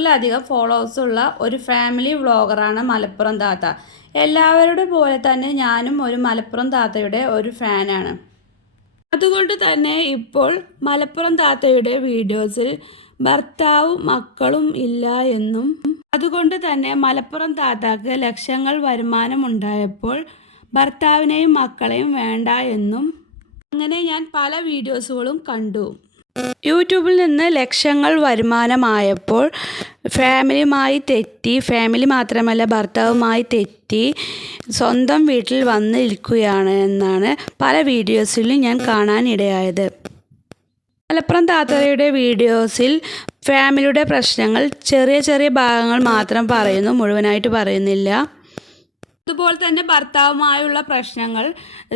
വളരെയധികം ഫോളോവേഴ്സ് ഉള്ള ഒരു ഫാമിലി വ്ളോഗറാണ് മലപ്പുറം താത്ത. എല്ലാവരുടെ പോലെ തന്നെ ഞാനും ഒരു മലപ്പുറം താത്തയുടെ ഒരു ഫാനാണ് അതുകൊണ്ട് തന്നെ ഇപ്പോൾ മലപ്പുറം താത്തയുടെ വീഡിയോസിൽ ഭർത്താവും മക്കളും ഇല്ല എന്നും അതുകൊണ്ട് തന്നെ മലപ്പുറം താത്താക്ക് ലക്ഷങ്ങൾ വരുമാനം ഉണ്ടായപ്പോൾ ഭർത്താവിനെയും മക്കളെയും വേണ്ട എന്നും അങ്ങനെ ഞാൻ പല വീഡിയോസുകളും കണ്ടു. യൂട്യൂബിൽ നിന്ന് ലക്ഷങ്ങൾ വരുമാനമായപ്പോൾ ഫാമിലിയുമായി തെറ്റി ഫാമിലി മാത്രമല്ല ഭർത്താവുമായി തെറ്റി സ്വന്തം വീട്ടിൽ വന്നിരിക്കുകയാണ് എന്നാണ് പല വീഡിയോസിലും ഞാൻ കാണാനിടയായത്. മലപ്പുറം താത്തയുടെ വീഡിയോസിൽ ഫാമിലിയുടെ പ്രശ്നങ്ങൾ ചെറിയ ചെറിയ ഭാഗങ്ങൾ മാത്രം പറയുന്നു മുഴുവനായിട്ട് പറയുന്നില്ല. അതുപോലെ തന്നെ ഭർത്താവുമായുള്ള പ്രശ്നങ്ങൾ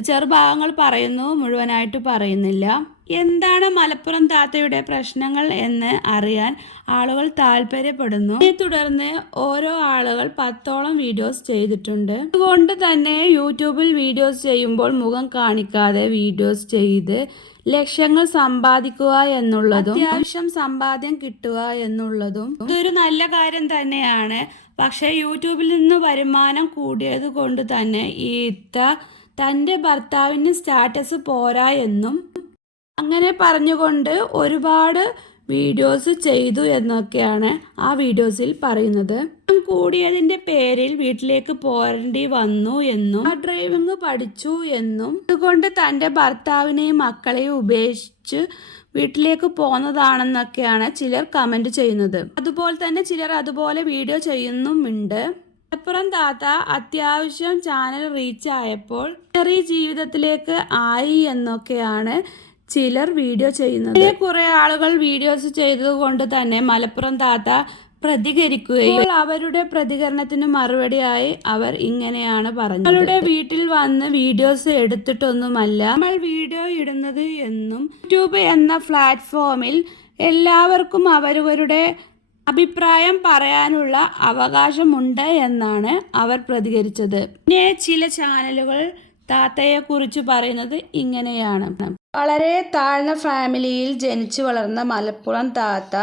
ചെറുഭാഗങ്ങൾ പറയുന്നു മുഴുവനായിട്ട് പറയുന്നില്ല. എന്താണ് മലപ്പുറം താത്തയുടെ പ്രശ്നങ്ങൾ എന്ന് അറിയാൻ ആളുകൾ താല്പര്യപ്പെടുന്നു. ഇതിനെ തുടർന്ന് ഓരോ ആളുകൾ പത്തോളം വീഡിയോസ് ചെയ്തിട്ടുണ്ട്. അതുകൊണ്ട് തന്നെ യൂട്യൂബിൽ വീഡിയോസ് ചെയ്യുമ്പോൾ മുഖം കാണിക്കാതെ വീഡിയോസ് ചെയ്ത് ലക്ഷ്യങ്ങൾ സമ്പാദിക്കുക എന്നുള്ളതും അത്യാവശ്യം സമ്പാദ്യം കിട്ടുക എന്നുള്ളതും ഇതൊരു നല്ല കാര്യം തന്നെയാണ്. പക്ഷേ യൂട്യൂബിൽ നിന്ന് വരുമാനം കൂടിയത് കൊണ്ട് തന്നെ ഈ ഇത്ത തന്റെ ഭർത്താവിന് സ്റ്റാറ്റസ് പോരാ എന്നും അങ്ങനെ പറഞ്ഞുകൊണ്ട് ഒരുപാട് വീഡിയോസ് ചെയ്തു എന്നൊക്കെയാണ് ആ വീഡിയോസിൽ പറയുന്നത്. കൂടിയതിന്റെ പേരിൽ വീട്ടിലേക്ക് പോരേണ്ടി വന്നു എന്നും ആ ഡ്രൈവിംഗ് പഠിച്ചു എന്നും അതുകൊണ്ട് തന്റെ ഭർത്താവിനെയും മക്കളെയും ഉപേക്ഷിച്ച് വീട്ടിലേക്ക് പോന്നതാണെന്നൊക്കെയാണ് ചിലർ കമന്റ് ചെയ്യുന്നത്. അതുപോലെ തന്നെ ചിലർ അതുപോലെ വീഡിയോ ചെയ്യുന്നുമുണ്ട്. അപ്പുറം താത്ത അത്യാവശ്യം ചാനൽ റീച്ച് ആയപ്പോൾ ചെറിയ ജീവിതത്തിലേക്ക് ആയി എന്നൊക്കെയാണ് ചിലർ വീഡിയോ ചെയ്യുന്നത്. കുറെ ആളുകൾ വീഡിയോസ് ചെയ്തതുകൊണ്ട് തന്നെ മലപ്പുറം താത്ത പ്രതികരിക്കുകയും അവരുടെ പ്രതികരണത്തിന് മറുപടിയായി അവർ ഇങ്ങനെയാണ് പറഞ്ഞത്. അവരുടെ വീട്ടിൽ വന്ന് വീഡിയോസ് എടുത്തിട്ടൊന്നുമല്ല നമ്മൾ വീഡിയോ ഇടുന്നത് എന്നും യൂട്യൂബ് എന്ന പ്ലാറ്റ്ഫോമിൽ എല്ലാവർക്കും അവരവരുടെ അഭിപ്രായം പറയാനുള്ള അവകാശമുണ്ട് എന്നാണ് അവർ പ്രതികരിച്ചത്. പിന്നെ ചില ചാനലുകൾ താത്തയെ കുറിച്ച് പറയുന്നത് ഇങ്ങനെയാണ്. വളരെ താഴ്ന്ന ഫാമിലിയിൽ ജനിച്ചു വളർന്ന മലപ്പുറം താത്ത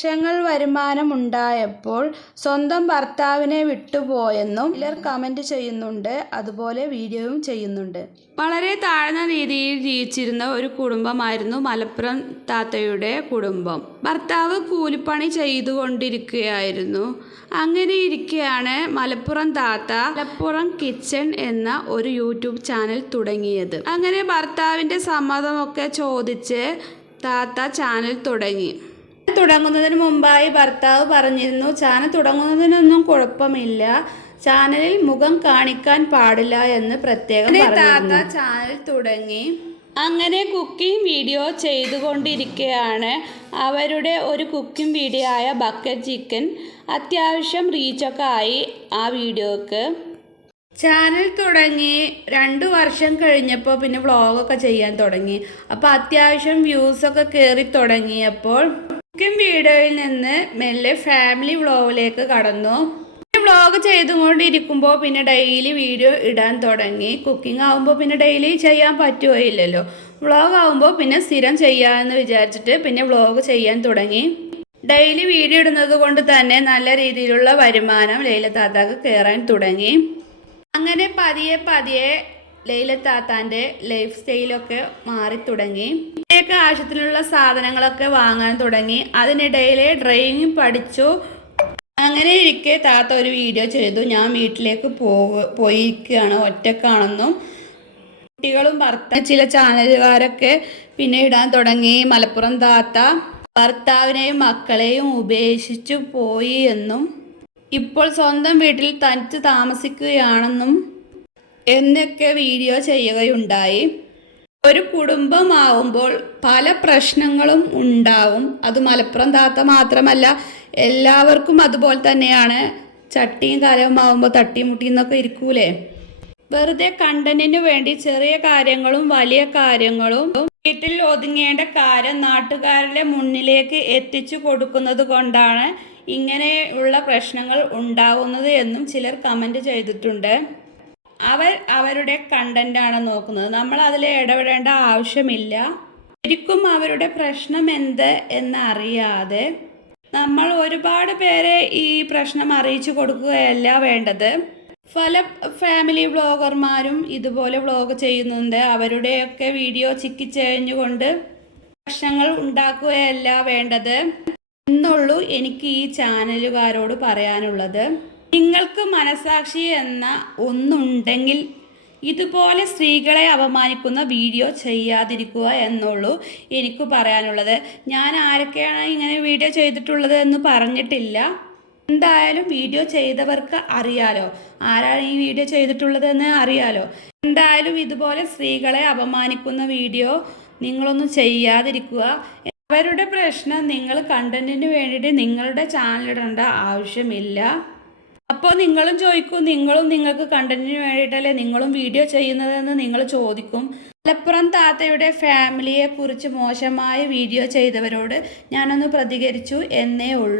ലക്ഷങ്ങൾ വരുമാനമുണ്ടായപ്പോൾ സ്വന്തം ഭർത്താവിനെ വിട്ടുപോയെന്നും ചിലർ കമന്റ് ചെയ്യുന്നുണ്ട്. അതുപോലെ വീഡിയോയും ചെയ്യുന്നുണ്ട്. വളരെ താഴ്ന്ന രീതിയിൽ ജീവിച്ചിരുന്ന ഒരു കുടുംബമായിരുന്നു മലപ്പുറം താത്തയുടെ കുടുംബം. ഭർത്താവ് കൂലിപ്പണി ചെയ്തുകൊണ്ടിരിക്കുകയായിരുന്നു. അങ്ങനെ ഇരിക്കെയാണ് മലപ്പുറം താത്ത മലപ്പുറം കിച്ചൺ എന്ന ഒരു യൂട്യൂബ് ചാനൽ തുടങ്ങിയത്. അങ്ങനെ ഭർത്താവിന്റെ സമ്മതമൊക്കെ ചോദിച്ച് താത്ത ചാനൽ തുടങ്ങി. തുടങ്ങുന്നതിന് മുമ്പായി ഭർത്താവ് പറഞ്ഞിരുന്നു ചാനൽ തുടങ്ങുന്നതിനൊന്നും കുഴപ്പമില്ല. ചാനലിൽ മുഖം കാണിക്കാൻ പാടില്ല എന്ന് പ്രത്യേകം താത്ത ചാനൽ തുടങ്ങി. അങ്ങനെ കുക്കിംഗ് വീഡിയോ ചെയ്തുകൊണ്ടിരിക്കുകയാണ് അവരുടെ ഒരു കുക്കിംഗ് വീഡിയോ ആയ ബക്കറ്റ് ചിക്കൻ അത്യാവശ്യം റീച്ചൊക്കെ ആയി ആ വീഡിയോക്ക്. ചാനൽ തുടങ്ങി രണ്ട് വർഷം കഴിഞ്ഞപ്പോൾ പിന്നെ വ്ളോഗൊക്കെ ചെയ്യാൻ തുടങ്ങി. അപ്പോൾ അത്യാവശ്യം വ്യൂസൊക്കെ കയറി തുടങ്ങിയപ്പോൾ കുക്കിംഗ് വീഡിയോയിൽ നിന്ന് മെല്ലെ ഫാമിലി വ്ളോഗിലേക്ക് കടന്നു. വ്ളോഗ് ചെയ്തുകൊണ്ടിരിക്കുമ്പോൾ പിന്നെ ഡെയിലി വീഡിയോ ഇടാൻ തുടങ്ങി. കുക്കിംഗ് ആകുമ്പോൾ പിന്നെ ഡെയിലി ചെയ്യാൻ പറ്റുകയില്ലല്ലോ. വ്ളോഗ് ആകുമ്പോൾ പിന്നെ സ്ഥിരം ചെയ്യാമെന്ന് വിചാരിച്ചിട്ട് പിന്നെ വ്ളോഗ് ചെയ്യാൻ തുടങ്ങി. ഡെയിലി വീഡിയോ ഇടുന്നത് കൊണ്ട് തന്നെ നല്ല രീതിയിലുള്ള വരുമാനം ലൈല താത്താക്ക് കയറാൻ തുടങ്ങി. അങ്ങനെ പതിയെ പതിയെ ലൈല താത്താന്റെ ലൈഫ് സ്റ്റൈലൊക്കെ മാറി തുടങ്ങി ഇവിടെയൊക്കെ ആവശ്യത്തിനുള്ള സാധനങ്ങളൊക്കെ വാങ്ങാൻ തുടങ്ങി. അതിനിടയിൽ ഡ്രൈവിംഗ് പഠിച്ചു. അങ്ങനെ ഇരിക്കെ താത്ത ഒരു വീഡിയോ ചെയ്തു. ഞാൻ വീട്ടിലേക്ക് പോക പോയിരിക്കുകയാണ് ഒറ്റക്കാണെന്നും. കുട്ടികളും ഭർത്താവ് ചില ചാനലുകാരൊക്കെ പിന്നെ ഇടാൻ തുടങ്ങി. മലപ്പുറം താത്ത ഭർത്താവിനെയും മക്കളെയും ഉപേക്ഷിച്ചു പോയി എന്നും. ഇപ്പോൾ സ്വന്തം വീട്ടിൽ തനിച്ച് താമസിക്കുകയാണെന്നും എന്നൊക്കെ വീഡിയോ ചെയ്യുകയുണ്ടായി. ഒരു കുടുംബമാവുമ്പോൾ പല പ്രശ്നങ്ങളും ഉണ്ടാവും. അത് മലപ്പുറം താത്ത മാത്രമല്ല എല്ലാവർക്കും അതുപോലെ തന്നെയാണ്. ചട്ടിയും കലവുമാവുമ്പോൾ തട്ടിമുട്ടിന്നൊക്കെ ഇരിക്കൂലേ? വെറുതെ കണ്ടന്റിന് വേണ്ടി ചെറിയ കാര്യങ്ങളും വലിയ കാര്യങ്ങളും വീട്ടിൽ ഒതുങ്ങേണ്ട കാര്യം നാട്ടുകാരുടെ മുന്നിലേക്ക് എത്തിച്ചു കൊടുക്കുന്നത് കൊണ്ടാണ് ഇങ്ങനെയുള്ള പ്രശ്നങ്ങൾ ഉണ്ടാവുന്നത് എന്നും ചിലർ കമന്റ് ചെയ്തിട്ടുണ്ട്. അവർ അവരുടെ കണ്ടന്റാണ് നോക്കുന്നത്. നമ്മൾ അതിൽ ഇടപെടേണ്ട ആവശ്യമില്ല. ശരിക്കും അവരുടെ പ്രശ്നം എന്ത് എന്നറിയാതെ നമ്മൾ ഒരുപാട് പേരെ ഈ പ്രശ്നം അറിയിച്ചു കൊടുക്കുകയല്ല വേണ്ടത്. പല ഫാമിലി വ്ളോഗർമാരും ഇതുപോലെ വ്ളോഗ് ചെയ്യുന്നുണ്ട്. അവരുടെയൊക്കെ വീഡിയോ ചിക്കിച്ചേഞ്ഞുകൊണ്ട് പ്രശ്നങ്ങൾ ഉണ്ടാക്കുകയല്ല വേണ്ടത്. എന്നുള്ളൂ എനിക്ക് ഈ ചാനലുകാരോട് പറയാനുള്ളത്. നിങ്ങൾക്ക് മനസാക്ഷി എന്ന ഒന്നുണ്ടെങ്കിൽ ഇതുപോലെ സ്ത്രീകളെ അപമാനിക്കുന്ന വീഡിയോ ചെയ്യാതിരിക്കുക എന്നുള്ളൂ എനിക്ക് പറയാനുള്ളത്. ഞാൻ ആരൊക്കെയാണ് ഇങ്ങനെ വീഡിയോ ചെയ്തിട്ടുള്ളത് എന്ന് പറഞ്ഞിട്ടില്ല. എന്തായാലും വീഡിയോ ചെയ്തവർക്ക് അറിയാലോ. ആരാണ് ഈ വീഡിയോ ചെയ്തിട്ടുള്ളതെന്ന് അറിയാലോ. എന്തായാലും ഇതുപോലെ സ്ത്രീകളെ അപമാനിക്കുന്ന വീഡിയോ നിങ്ങളൊന്നും ചെയ്യാതിരിക്കുക. അവരുടെ പ്രശ്നം നിങ്ങൾ കണ്ടന്റിന് വേണ്ടിയിട്ട് നിങ്ങളുടെ ചാനലിടേണ്ട ആവശ്യമില്ല. അപ്പോൾ നിങ്ങളും ചോദിക്കും നിങ്ങളും നിങ്ങൾക്ക് കണ്ടന്റിന് വേണ്ടിയിട്ടല്ലേ നിങ്ങളും വീഡിയോ ചെയ്യുന്നതെന്ന് നിങ്ങൾ ചോദിക്കും. മലപ്പുറം താത്തയുടെ ഫാമിലിയെ കുറിച്ച് മോശമായ വീഡിയോ ചെയ്തവരോട് ഞാനൊന്ന് പ്രതികരിച്ചു എന്നേ ഉള്ളൂ.